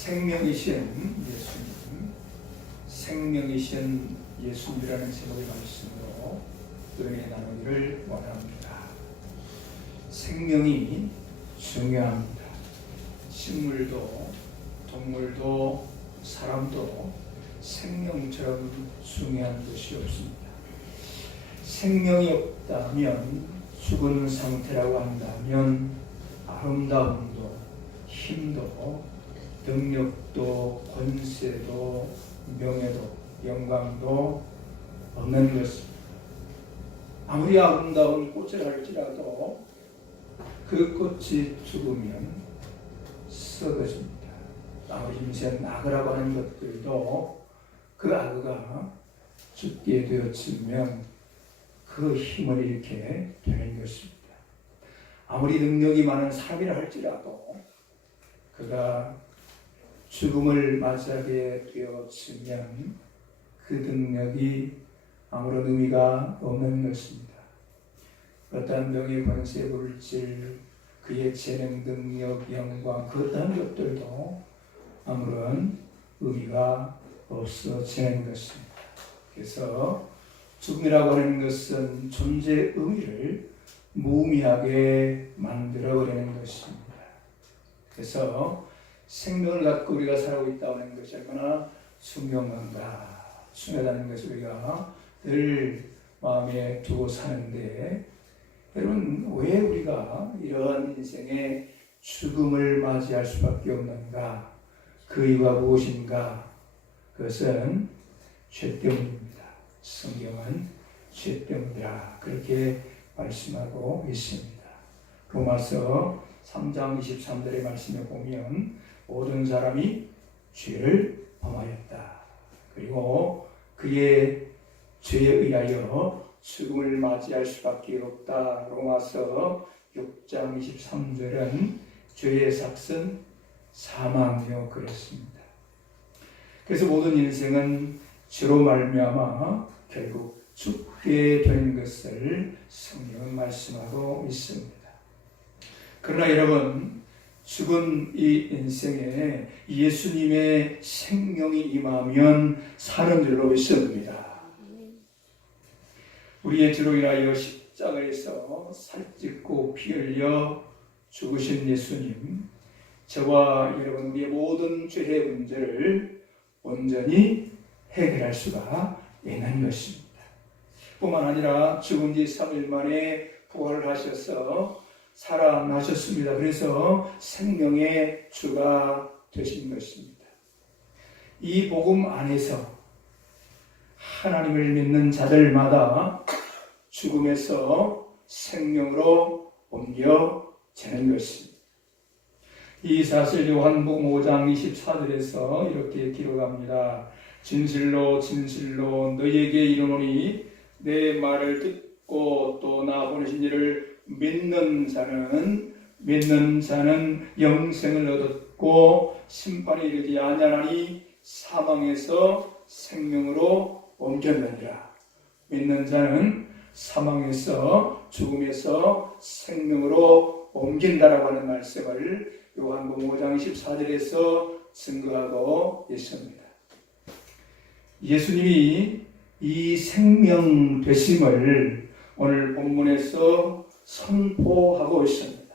생명이신 예수님, 생명이신 예수님이라는 제목의 말씀으로 은혜 나누기를 원합니다. 생명이 중요합니다. 식물도 동물도 사람도 생명처럼 중요한 것이 없습니다. 생명이 없다면, 죽은 상태라고 한다면 아름다움도 힘도 능력도 권세도 명예도 영광도 없는 것입니다. 아무리 아름다운 꽃을 할지라도 그 꽃이 죽으면 썩어집니다. 아무리 인생 악이라고 하는 것들도 그 악어가 죽게 되어지면 그 힘을 잃게 되는 것입니다. 아무리 능력이 많은 사람이라 할지라도 그가 죽음을 맞이하게 되어지면 그 능력이 아무런 의미가 없는 것입니다. 어떠한 명예, 권세, 물질, 그의 재능, 능력, 영광, 그 어떠한 것들도 아무런 의미가 없어지는 것입니다. 그래서 죽음이라고 하는 것은 존재의 의미를 무의미하게 만들어버리는 것입니다. 그래서 생명을 갖고 우리가 살아오고 있다는 것이 얼마나 중요한가, 중요하다는 것을 우리가 늘 마음에 두고 사는데, 여러분, 왜 우리가 이런 인생의 죽음을 맞이할 수밖에 없는가? 그 이유가 무엇인가? 그것은 죄 때문입니다. 성경은 죄 때문이라 그렇게 말씀하고 있습니다. 로마서 3장 23절의 말씀에 보면 모든 사람이 죄를 범하였다. 그리고 그의 죄에 의하여 죽음을 맞이할 수밖에 없다. 로마서 6장 23절은 죄의 삭은 사망이요 그랬습니다. 그래서 모든 인생은 죄로 말미암아 결국 죽게 되는 것을 성경은 말씀하고 있습니다. 그러나 여러분, 죽은 이 인생에 예수님의 생명이 임하면 사는 줄로 믿습니다. 우리의 죄로 인하여 십자가에서 살찢고 피 흘려 죽으신 예수님, 저와 여러분 우리의 모든 죄의 문제를 온전히 해결할 수가 있는 것입니다. 뿐만 아니라 죽은 지 3일 만에 부활을 하셔서 살아나셨습니다. 그래서 생명의 주가 되신 것입니다. 이 복음 안에서 하나님을 믿는 자들마다 죽음에서 생명으로 옮겨지는 것입니다. 이 사실 요한복음 5장 24절에서 이렇게 기록합니다. 진실로 진실로 너희에게 이르노니 내 말을 듣고 또 나 보내신 이를 믿는 자는 영생을 얻었고 심판에 이르지 아니하나니 사망에서 생명으로 옮겼느니라. 믿는 자는 사망에서 죽음에서 생명으로 옮긴다라고 하는 말씀을 요한복음 5장 24절에서 증거하고 있습니다. 예수님이 이 생명 되심을 오늘 본문에서 선포하고 있습니다.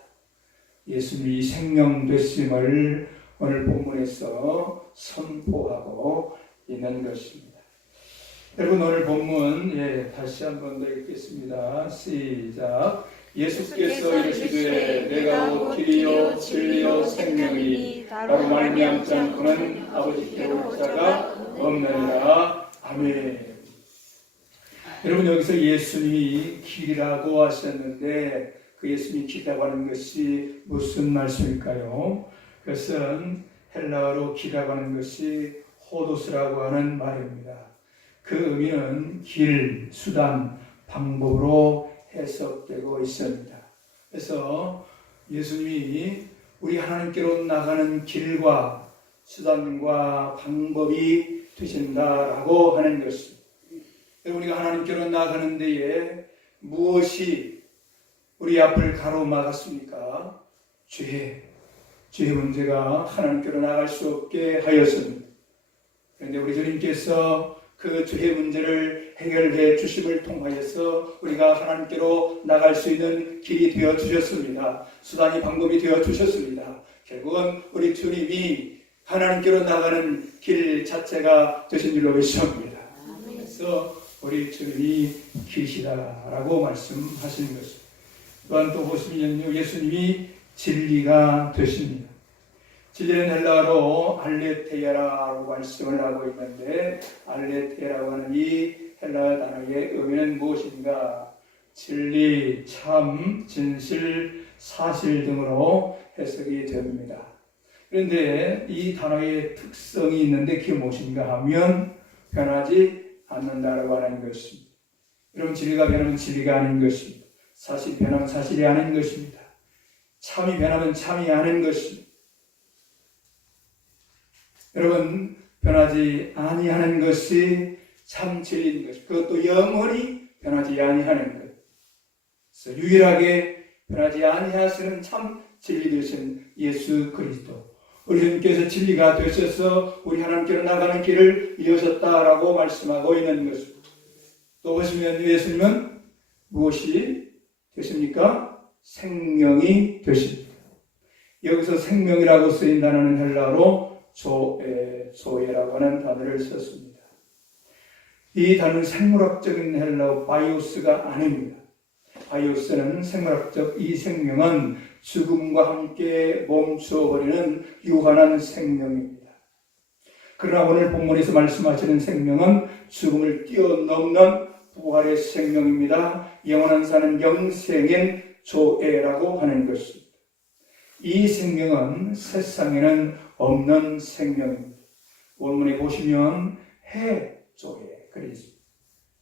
예수님이 생명 되심을 오늘 본문에서 선포하고 있는 것입니다. 여러분, 오늘 본문 다시 한 번 더 읽겠습니다. 시작. 예수께서 이르시되 내가 곧 길이요 진리요 생명이니 나로 말미암지 않고는 아버지께로 올 자가 없느니라. 아멘. 여러분, 여기서 예수님이 길이라고 하셨는데 그 예수님이 길이라고 하는 것이 무슨 말씀일까요? 그것은 헬라어로 길이라고 하는 것이 호도스라고 하는 말입니다. 그 의미는 길, 수단, 방법으로 해석되고 있습니다. 그래서 예수님이 우리 하나님께로 나가는 길과 수단과 방법이 되신다라고 하는 것입니다. 우리가 하나님께로 나가는 데에 무엇이 우리 앞을 가로막았습니까? 죄, 죄의 문제가 하나님께로 나갈 수 없게 하였습니다. 그런데 우리 주님께서 그 죄의 문제를 해결해 주심을 통하여서 우리가 하나님께로 나갈 수 있는 길이 되어 주셨습니다. 수단이 방법이 되어 주셨습니다. 결국은 우리 주님이 하나님께로 나가는 길 자체가 되신 줄로 믿습니다. 그래서 우리 주님이 길이시다라고 말씀하시는 것입니다. 또한 또 보시면요, 예수님이 진리가 되십니다. 진리는 헬라어로 알레테이아라고 말씀을 하고 있는데, 알레테이아라고 하는 이 헬라어 단어의 의미는 무엇인가? 진리, 참, 진실, 사실 등으로 해석이 됩니다. 그런데 이 단어의 특성이 있는데 그게 무엇인가 하면 변하지 않는다라고 하는 것입니다. 여러분, 진리가 변하면 진리가 아닌 것입니다. 사실이 변하면 사실이 아닌 것입니다. 참이 변하면 참이 아닌 것입니다. 여러분, 변하지 아니하는 것이 참 진리인 것입니다. 그것도 영원히 변하지 아니하는 것. 그래서 유일하게 변하지 아니하시는 참 진리 되신 예수 그리스도. 우리 주님께서 진리가 되셔서 우리 하나님께로 나가는 길을 이으셨다라고 말씀하고 있는 것입니다. 또 보시면 예수님은 무엇이 되십니까? 생명이 되십니다. 여기서 생명이라고 쓰인 단어는 헬라어로 조에라고 하는 단어를 썼습니다. 이 단어는 생물학적인 헬라어 바이오스가 아닙니다. 바이오스는 생물학적 이 생명은 죽음과 함께 멈춰버리는 유한한 생명입니다. 그러나 오늘 본문에서 말씀하시는 생명은 죽음을 뛰어넘는 부활의 생명입니다. 영원한 사는 영생인 조에라고 하는 것입니다. 이 생명은 세상에는 없는 생명입니다. 원문에 보시면 해조에 그리스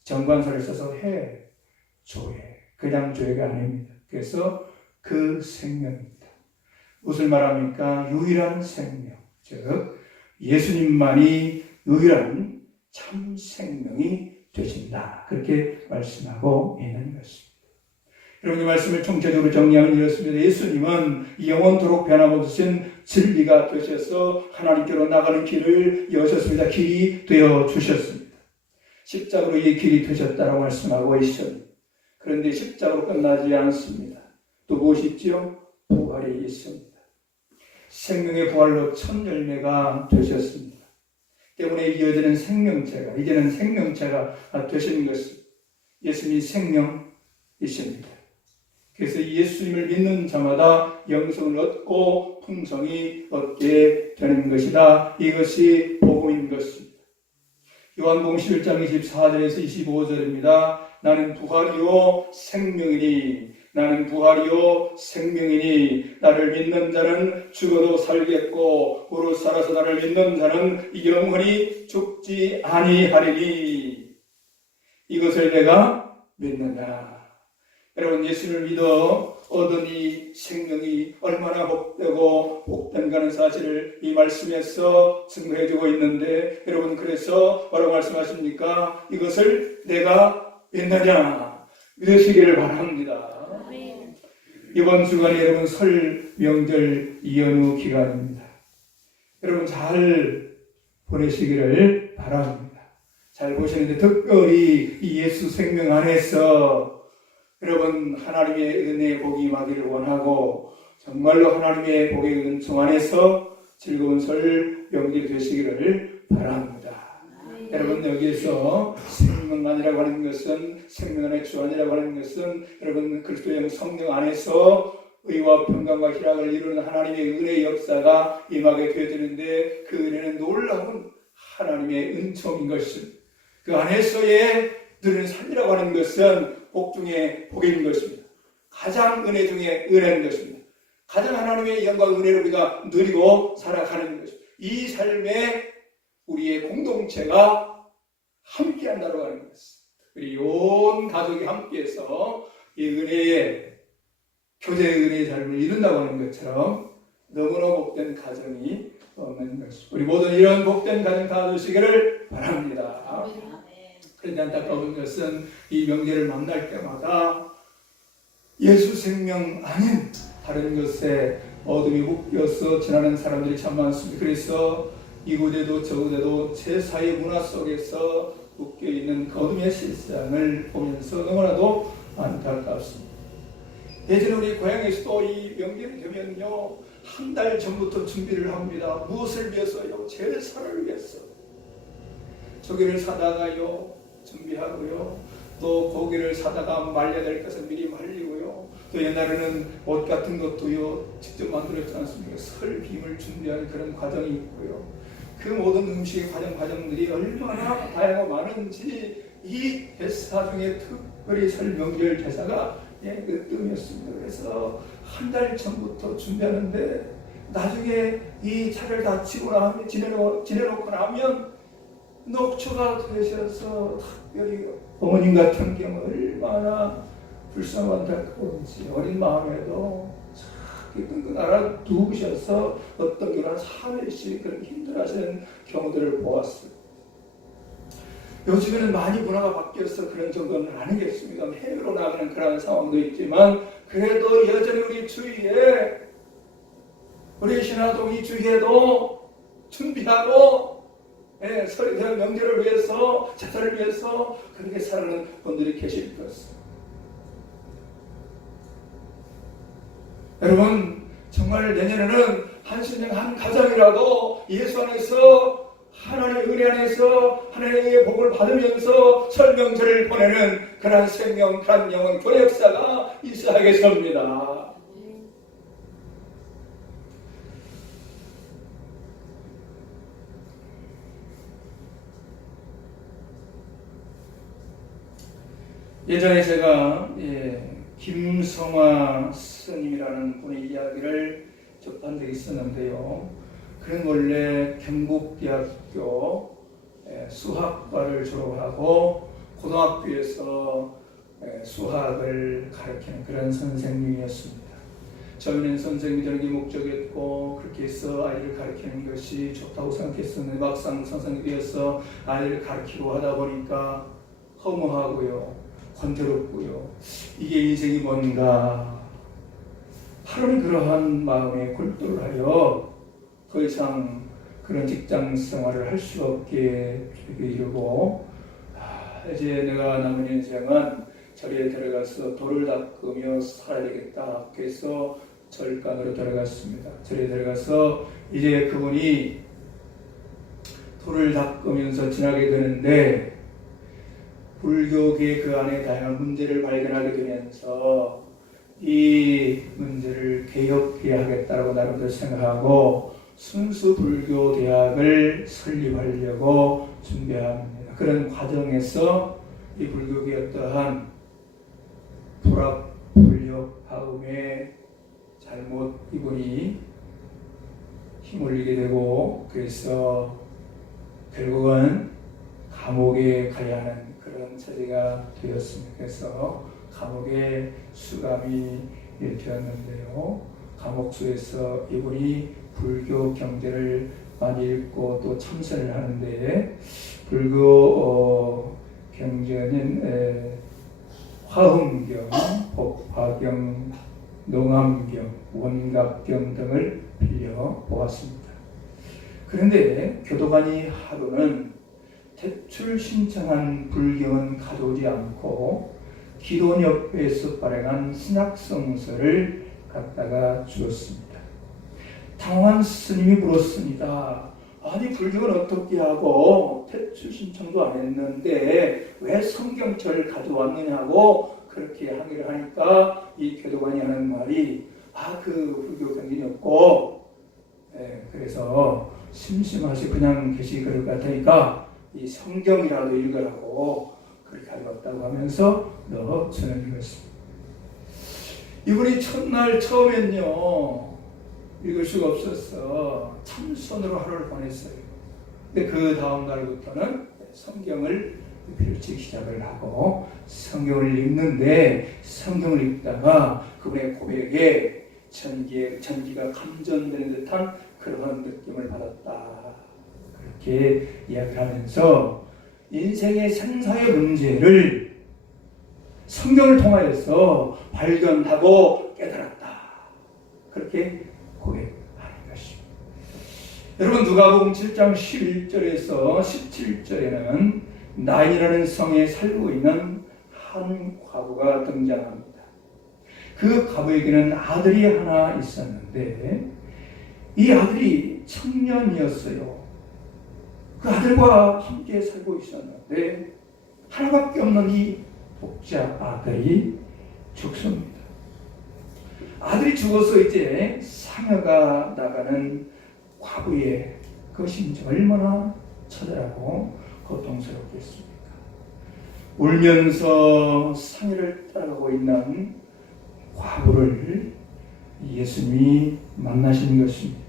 정관사를 써서 해조에 그냥 조회가 아닙니다. 그래서 그 생명입니다. 무엇을 말합니까? 유일한 생명, 즉 예수님만이 유일한 참 생명이 되신다. 그렇게 말씀하고 있는 것입니다. 여러분, 이 말씀을 총체적으로 정리하면 이렇습니다. 예수님은 영원토록 변함없으신 진리가 되셔서 하나님께로 나가는 길을 여셨습니다. 길이 되어 주셨습니다. 십자가로 이 길이 되셨다고 말씀하고 있습니다. 그런데 십자가로 끝나지 않습니다. 또 무엇이 있죠? 부활이 있습니다. 생명의 부활로 첫 열매가 되셨습니다. 때문에 이어지는 생명체가, 이제는 생명체가 되신 것입니다. 예수님이 생명이십니다. 그래서 예수님을 믿는 자마다 영생을 얻고 풍성히 얻게 되는 것이다. 이것이 복음인 것입니다. 요한복음 11장 24절에서 25절입니다. 나는 부활이요 생명이니 나는 부활이요 생명이니 나를 믿는 자는 죽어도 살겠고 무릇 살아서 나를 믿는 자는 영원히 죽지 아니하리니 이것을 내가 믿느냐. 여러분, 예수를 믿어 얻은 이 생명이 얼마나 복되고 복된가는 사실을 이 말씀에서 증거해주고 있는데, 여러분, 그래서 뭐라고 말씀하십니까? 이것을 내가 믿느냐 믿으시기를 바랍니다. 이번 주간이 여러분 설 명절 연휴 기간입니다. 여러분 잘 보내시기를 바랍니다. 잘 보시는데 특별히 이 예수 생명 안에서 여러분 하나님의 은혜의 복이 임하기를 원하고 정말로 하나님의 복의 은총 안에서 즐거운 설 명절 되시기를 바랍니다. 여러분, 여기에서 생명안이라고 하는 것은, 생명 안의 주안이라고 하는 것은 여러분 그리스도의 성령 안에서 의와 평강과 희락을 이루는 하나님의 은혜의 역사가 임하게 되어지는데, 그 은혜는 놀라운 하나님의 은총인 것입니다. 그 안에서의 누리는 삶이라고 하는 것은 복 중에 복인 것입니다. 가장 은혜 중에 은혜인 것입니다. 가장 하나님의 영광 은혜를 우리가 누리고 살아가는 것입니다. 이 삶에 우리의 공동체가 함께한다고 하는 것입니다. 우리 온 가족이 함께해서 이 은혜의 교제의 은혜의 삶을 이룬다고 하는 것처럼 너무나 복된 가정이 없는 것입니다. 우리 모두 이런 복된 가정 다 되시기를 바랍니다. 그런데 안타까운 것은 이 명절을 만날 때마다 예수 생명 아닌 다른 것에 어둠이 묶여서 지나는 사람들이 참 많습니다. 그래서 이곳에도 저곳에도 제사의 문화 속에서 묶여있는 그 어둠의 세상을 보면서 너무나도 안타깝습니다. 예전에 우리 고향에서도 이 명절이 되면요, 한 달 전부터 준비를 합니다. 무엇을 위해서요? 제사를 위해서. 조기를 사다가요 준비하고요, 또 고기를 사다가 말려야 될 것을 미리 말리고요, 또 옛날에는 옷 같은 것도요 직접 만들었지 않습니까? 설빔을 준비하는 그런 과정이 있고요. 그 모든 음식의 과정들이 얼마나 다양하고 많은지 이 제사 중에 특별히 설 명절 제사가 그 뜸이었습니다. 그래서 한 달 전부터 준비하는데 나중에 이 차를 다 지내놓고 나면 녹초가 되셔서 특별히 어머님 같은 경우 얼마나 불쌍한지 어린 마음에도 끙끙 알아두셔서 어떤 경우는 3일씩 그렇게 힘들어하시는 경우들을 보았어요. 요즘에는 많이 문화가 바뀌어서 그런 정도는 아니겠습니까? 해외로 나가는 그런 상황도 있지만 그래도 여전히 우리 주위에, 우리 신화동 이 주위에도 준비하고 설 명절을 위해서, 제사를 위해서 그렇게 살아가는 분들이 계실 것입니다. 여러분, 정말 내년에는 한신령 한 가정이라도 예수 안에서, 하나님의 은혜 안에서 하나님의 복을 받으면서 설 명절을 보내는 그런 생명, 그런 영혼 교회 역사가 있어야겠습니다. 예전에 제가 김성화 스님이라는 분의 이야기를 접한 적이 있었는데요. 그는 원래 경북대학교 수학과를 졸업하고 고등학교에서 수학을 가르치는 그런 선생님이었습니다. 처음에는 선생님이 되는 게 목적이었고 그렇게 해서 아이를 가르치는 것이 좋다고 생각했었는데 막상 선생님이 되어서 아이를 가르치고 하다 보니까 허무하고요, 권태롭고요, 이게 인생이 뭔가 하루는 그러한 마음에 골똘 하여 더 이상 그런 직장 생활을 할 수 없게 이르고, 이제 내가 남은 인생은 절에 들어가서 돌을 닦으며 살아야 되겠다. 그래서 절간으로 들어갔습니다. 절에 들어가서 이제 그분이 돌을 닦으면서 지나게 되는데 불교계 그 안에 다양한 문제를 발견하게 되면서 이 문제를 개혁해야 하겠다고 나름대로 생각하고 순수 불교 대학을 설립하려고 준비합니다. 그런 과정에서 이 불교계 어떠한 불합, 불력, 화음에 잘못 이분이 힘을 잃게 되고 그래서 결국은 감옥에 가야 하는 그런 처지가 되었습니다. 그래서 감옥에 수감이 되었는데요. 감옥수에서 이분이 불교 경제를 많이 읽고 또 참선을 하는데 불교 경전인 화엄경, 법화경, 농암경, 원갑경 등을 빌려 보았습니다. 그런데 교도관이 하루는 대출 신청한 불경은 가져오지 않고 기도협회에서 발행한 신약성서를 갖다가 주었습니다. 당황한 스님이 물었습니다. 아니 불경은 어떻게 하고 대출 신청도 안 했는데 왜 성경책을 가져왔느냐고 그렇게 항의를 하니까 이 교도관이 하는 말이 그 불교 경전이었고 그래서 심심하시 그냥 계시 그럴 것 같으니까 이 성경이라도 읽으라고 그렇게 가져왔다고 하면서 저는 읽었습니다. 이분이 첫날 처음엔요 읽을 수가 없어서 참선으로 하루를 보냈어요. 근데 그 다음 날부터는 성경을 펼치기 시작을 하고 성경을 읽는데 성경을 읽다가 그분의 고백에 전기가 감전되는 듯한 그러한 느낌을 받았다. 그렇게 이야기를 하면서 인생의 생사의 문제를 성경을 통하여서 발견하고 깨달았다. 그렇게 여러분 누가복음 7장 11절에서 17절에는 나인이라는 성에 살고 있는 한 과부가 등장합니다. 그 과부에게는 아들이 하나 있었는데 이 아들이 청년이었어요. 그 아들과 함께 살고 있었는데 하나밖에 없는 이 독자 아들이 죽습니다. 아들이 죽어서 이제 상여가 나가는 과부의 그 심정 얼마나 처절하고 고통스럽겠습니까? 울면서 상여를 따라가고 있는 과부를 예수님이 만나신 것입니다.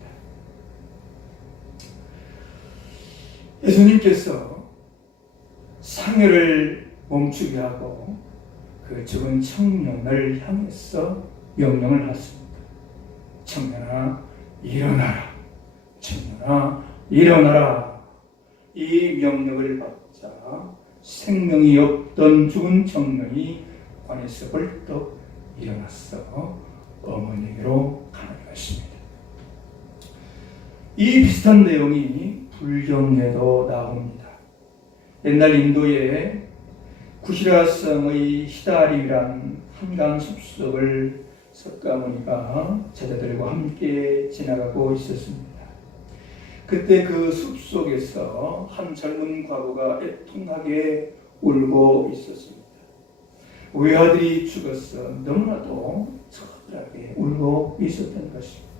예수님께서 상여를 멈추게 하고 그 죽은 청년을 향해서 명령을 하십니다. 청년아 일어나라. 청년아 일어나라. 이 명령을 받자 생명이 없던 죽은 청년이 관에서 벌떡 일어났어 어머니에게로 가는 것입니다. 이 비슷한 내용이 불경에도 나옵니다. 옛날 인도에 구시라성의 히다림이란 한강 숲속을 석가모니가 제자들과 함께 지나가고 있었습니다. 그때 그 숲속에서 한 젊은 과부가 애통하게 울고 있었습니다. 외아들이 죽어서 너무나도 처절하게 울고 있었던 것입니다.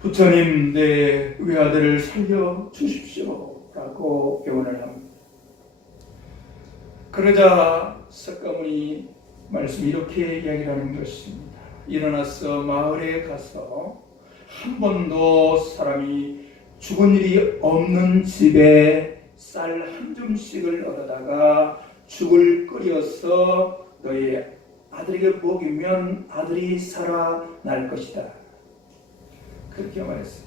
부처님, 내 외아들을 살려주십시오 라고 애원을 합니다. 그러자 석가모니 말씀이 이렇게 이야기를 하는 것입니다. 일어나서 마을에 가서 한 번도 사람이 죽은 일이 없는 집에 쌀 한 줌씩을 얻어다가 죽을 끓여서 너희 아들에게 먹이면 아들이 살아날 것이다. 그렇게 말했어요.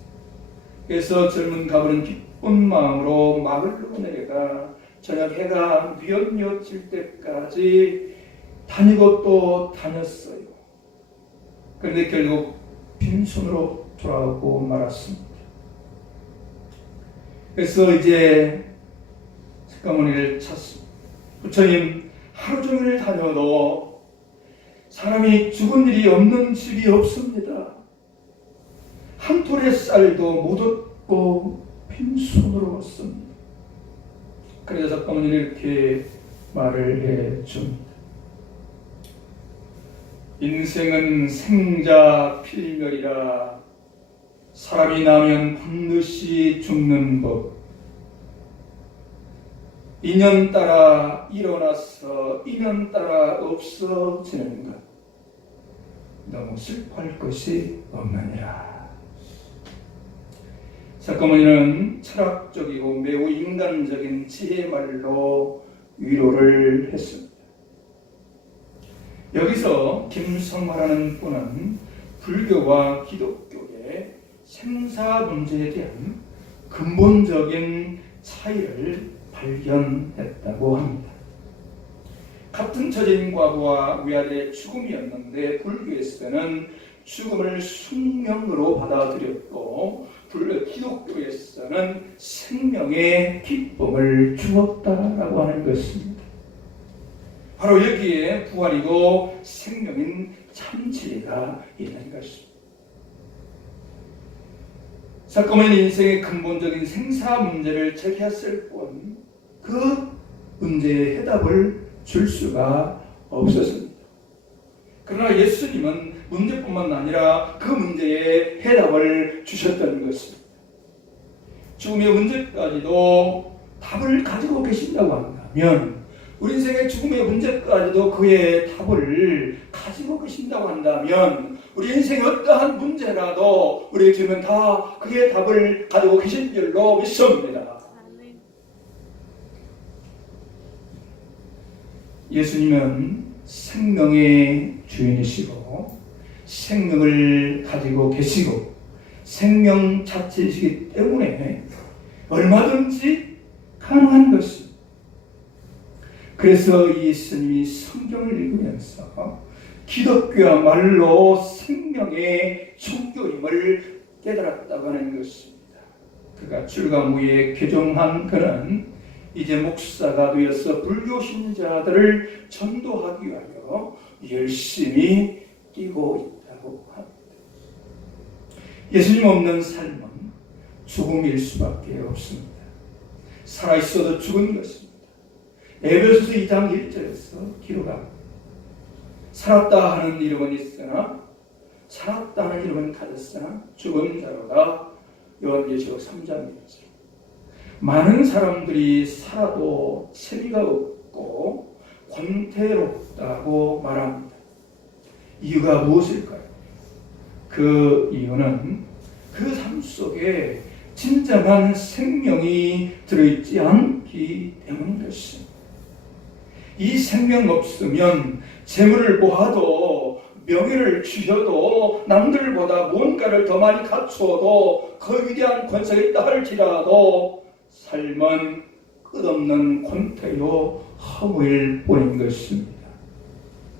그래서 젊은 가부는 기쁜 마음으로 마을로 내려가 저녁 해가 뉘엿뉘엿질 때까지 다니고 또 다녔어요. 그런데 결국 빈손으로 돌아오고 말았습니다. 그래서 이제 석가모니를 찾습니다. 부처님, 하루 종일 다녀도 사람이 죽은 일이 없는 집이 없습니다. 한 톨의 쌀도 못 얻고 빈손으로 왔습니다. 그래서 석가모니는 이렇게 말을 해줍니다. 인생은 생자 필멸이라 사람이 나면 반드시 죽는 법. 인연 따라 일어나서 인연 따라 없어지는 것. 너무 슬퍼할 것이 없느니라. 석가모니는 철학적이고 매우 인간적인 지혜말로 위로를 했습니다. 여기서 김성화라는 분은 불교와 기독교의 생사 문제에 대한 근본적인 차이를 발견했다고 합니다. 같은 처진 과부와 외아들의 죽음이었는데 불교에서는 죽음을 숙명으로 받아들였고 기독교에서는 생명의 기쁨을 주었다라고 하는 것입니다. 바로 여기에 부활이고 생명인 참지혜가 있는 것입니다. 석가모니는 인생의 근본적인 생사 문제를 제기했을 뿐 그 문제의 해답을 줄 수가 없었습니다. 그러나 예수님은 문제뿐만 아니라 그 문제의 해답을 주셨던 것입니다. 죽음의 문제까지도 답을 가지고 계신다고 한다면 우리 인생의 죽음의 문제까지도 그의 답을 가지고 계신다고 한다면 우리 인생의 어떠한 문제라도 우리 주님은 다 그의 답을 가지고 계신 줄로 믿습니다. 예수님은 생명의 주인이시고 생명을 가지고 계시고 생명 자체이시기 때문에 얼마든지 가능한 것입니다. 그래서 예수님이 성경을 읽으면서 기독교야말로 생명의 종교임을 깨달았다고 하는 것입니다. 그가 출가무에 개종한 그는 이제 목사가 되어서 불교 신자들을 전도하기 위하여 열심히 뛰고 있다고 합니다. 예수님 없는 삶은 죽음일 수밖에 없습니다. 살아있어도 죽은 것입니다. 에베소서 2장 1절에서 기록합니다. 살았다 하는 이름은 있으나 살았다 하는 이름은 가졌으나 죽은 자로다. 요한계시록 3장 1절. 많은 사람들이 살아도 재미가 없고 권태롭다고 말합니다. 이유가 무엇일까요? 그 이유는 그 삶 속에 진정한 생명이 들어있지 않기 때문인 것입니다. 이 생명 없으면 재물을 보아도 명예를 주셔도 남들보다 뭔가를 더 많이 갖추어도 그 위대한 권세가 있다 할지라도 삶은 끝없는 권태요 허무일 뿐인 것입니다.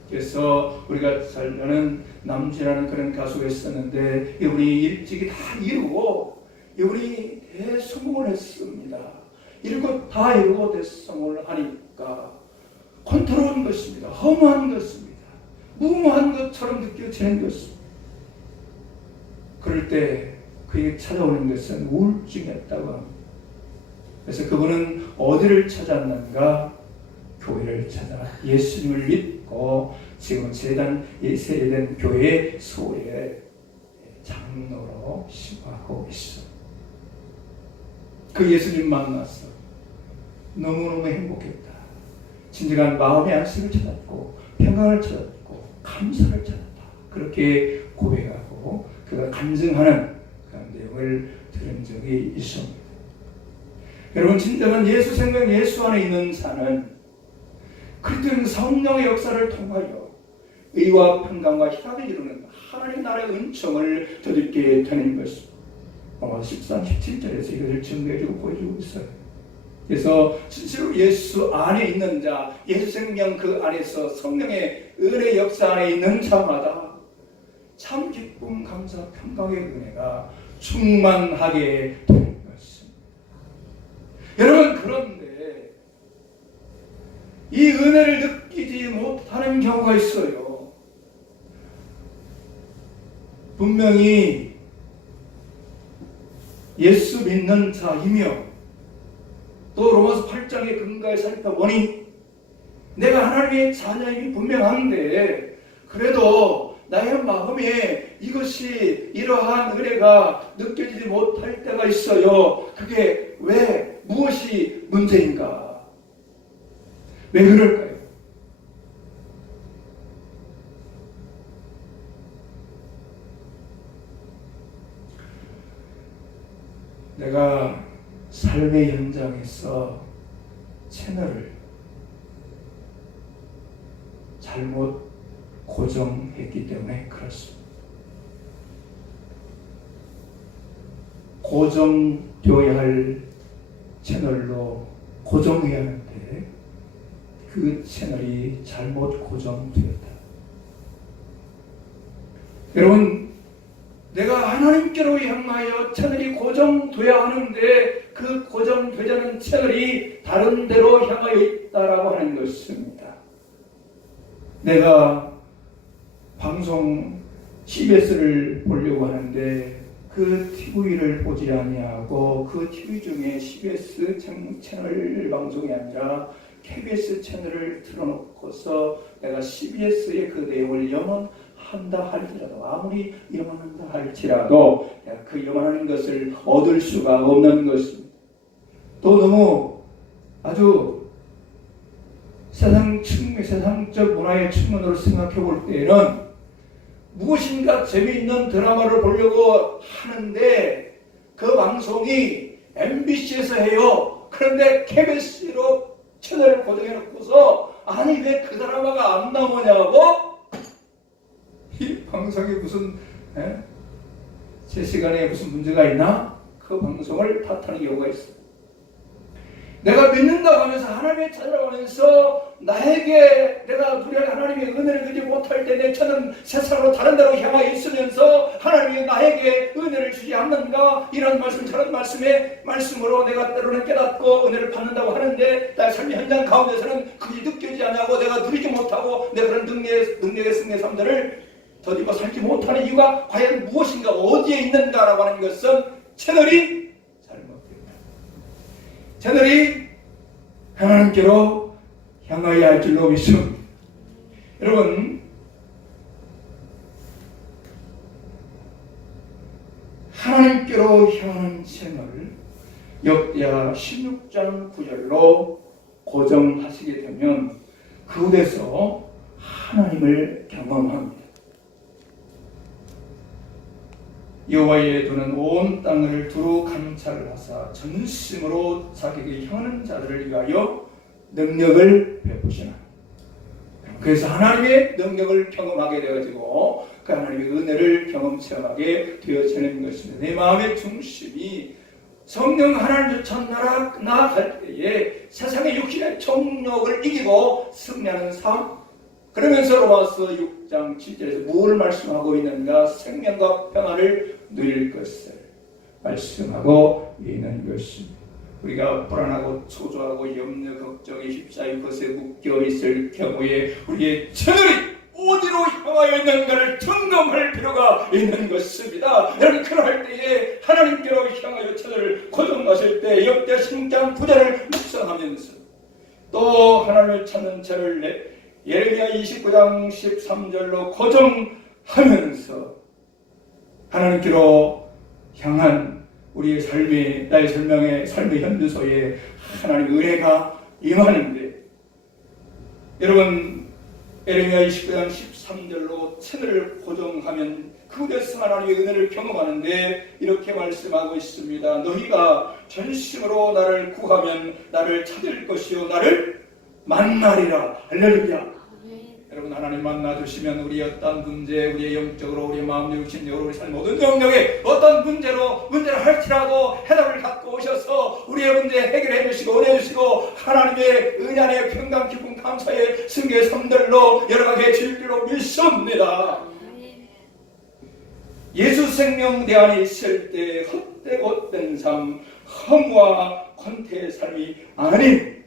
그래서 우리가 살면은 남진이라는 그런 가수가 있었는데 이분이 일찍이 다 이루고 이분이 대성공을 했습니다. 이루고 다 이루고 대성공을 하니까 권태로운 것입니다. 허무한 것입니다. 무모한 것처럼 느껴지는 것입니다. 그럴 때 그에게 찾아오는 것은 우울증이었다고 합니다. 그래서 그분은 어디를 찾았는가? 교회를 찾아 예수님을 믿고 지금 세례된 교회의 소외 장로로 신고하고 있어. 그 예수님 만나서 너무너무 행복했다. 진정한 마음의 안식을 찾았고 평강을 찾았고 감사를 찾았다. 그렇게 고백하고 그가 간증하는 그런 내용을 들은 적이 있습니다. 여러분, 진정한 예수 생명 예수 안에 있는 자는 그리스도인 성령의 역사를 통하여 의와 평강과 희락을 이루는 하나님 나라의 은총을 얻게 되는 것입니다. 로마서 13, 17절에서 이것을 증거해주고 보여주고 있어요. 그래서 실제로 예수 안에 있는 자, 예수 생명 그 안에서 성령의 은혜 역사 안에 있는 자마다 참 기쁨, 감사, 평강의 은혜가 충만하게 되는 것입니다. 여러분, 그런데 이 은혜를 느끼지 못하는 경우가 있어요. 분명히 예수 믿는 자이며 또 로마서 8장의 근거에 살펴보니 내가 하나님의 자녀임이 분명한데 그래도 나의 마음에 이것이 이러한 은혜가 느껴지지 못할 때가 있어요. 그게 왜 무엇이 문제인가? 왜 그럴까요? 내가 삶의 현장에서 채널을 잘못 고정했기 때문에 그렇습니다. 고정되어야 할 채널로 고정해야 하는데 그 채널이 잘못 고정되었다. 여러분, 내가 하나님께로 향하여 채널이 고정되어야 하는데 그 고정되지 않은 채널이 다른 데로 향하여 있다라고 하는 것입니다. 내가 방송 CBS를 보려고 하는데 그 TV를 보지 아니하고 그 TV 중에 CBS 채널 방송이 아니라 KBS 채널을 틀어놓고서 내가 CBS의 그 내용을 염원한다 할지라도 아무리 염원한다 할지라도 그 염원하는 것을 얻을 수가 없는 것입니다. 또 너무 아주 세상적 문화의 측면으로 생각해 볼 때에는 무엇인가 재미있는 드라마를 보려고 하는데 그 방송이 MBC에서 해요. 그런데 KBS로 채널을 고정해놓고서 아니 왜 그 드라마가 안 나오냐고? 이 방송이 무슨 제 시간에 무슨 문제가 있나? 그 방송을 탓하는 경우가 있어요. 내가 믿는다고 하면서 하나님의 찾아가면서 나에게 내가 불의한 하나님의 은혜를 누리지 못할 때 내 처는 세상으로 다른 데로 향하여 있으면서 하나님이 나에게 은혜를 주지 않는가, 이런 말씀, 저런 말씀으로 내가 때로는 깨닫고 은혜를 받는다고 하는데 나의 삶의 현장 가운데서는 그게 느껴지지 않냐고, 내가 누리지 못하고 내 그런 능력의 승리의 삶들을 더디고 살지 못하는 이유가 과연 무엇인가, 어디에 있는가라고 하는 것은 채널이 잘못됩니다. 채널이 하나님께로 향하여야 할 줄로 믿습니다. 여러분, 하나님께로 향하는 채널을 역대하 16장 9절로 고정하시게 되면 그곳에서 하나님을 경험합니다. 여호와의 눈은 온 땅을 두루 감찰하사 전심으로 자기에게 향하는 자들을 위하여 능력을 베푸시나. 그래서 하나님의 능력을 경험하게 되어지고 그 하나님의 은혜를 경험 체험하게 되어지는 것입니다. 내 마음의 중심이 성령 하나님조차 나아갈 때에 세상의 육신의 정욕을 이기고 승리하는 삶, 그러면서 로마서 6장 7절에서 무엇을 말씀하고 있는가? 생명과 평안을 누릴 것을 말씀하고 있는 것입니다. 우리가 불안하고 초조하고 염려 걱정에 휩싸인 것에 묶여 있을 경우에 우리의 채널이 어디로 향하여 있는가를 점검할 필요가 있는 것입니다. 여러분, 그럴 때에 하나님께로 향하여 채널을 고정하실 때 역대 16장 9절을 묵상하면서 또 하나님을 찾는 채를 예레미야 29장 13절로 고정하면서 하나님께로 향한 우리의 삶의, 나의 삶의 현주소에 하나님의 은혜가 임하는데, 여러분, 예레미야 29장 13절로 채널을 고정하면 그곳에서 하나님의 은혜를 경험하는데 이렇게 말씀하고 있습니다. 너희가 전심으로 나를 구하면 나를 찾을 것이요 나를 만나리라. 할렐루야. 여러분, 하나님 만나주시면 우리의 어떤 문제, 우리의 영적으로, 우리의 마음, 육신적으로, 우리 삶 모든 영역에 어떤 문제를 할지라도 해답을 갖고 오셔서 우리의 문제 해결해 주시고 은혜 주시고 하나님의 은혜 안에 평강, 기쁨, 감사의 승리의 삶들로 열어가게 줄 줄로 믿습니다. 예수 생명대 안에 있을 때 헛되고 삶, 허무와 권태의 삶이 아닌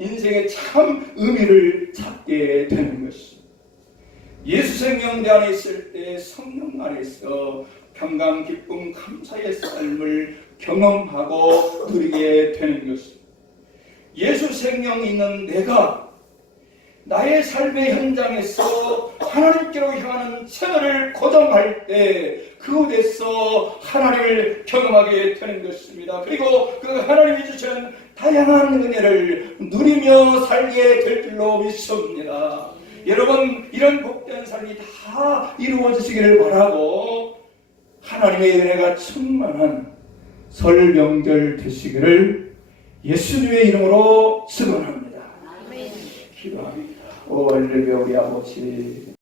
인생의 참 의미를 찾게 되는 것입니다. 예수 생명대 안에 있을 때 성령 안에서 평강, 기쁨, 감사의 삶을 경험하고 누리게 되는 것입니다. 예수 생명 있는 내가 나의 삶의 현장에서 하나님께로 향하는 채널을 고정할 때 그곳에서 하나님을 경험하게 되는 것입니다. 그리고 그 하나님이 주시는 다양한 은혜를 누리며 살게 될 줄로 믿습니다. 여러분, 이런 복된 삶이 다 이루어지시기를 바라고 하나님의 은혜가 충만한 설 명절 되시기를 예수님의 이름으로 축원합니다. 기도합니다. 오 할렐루야. 우리 아버지,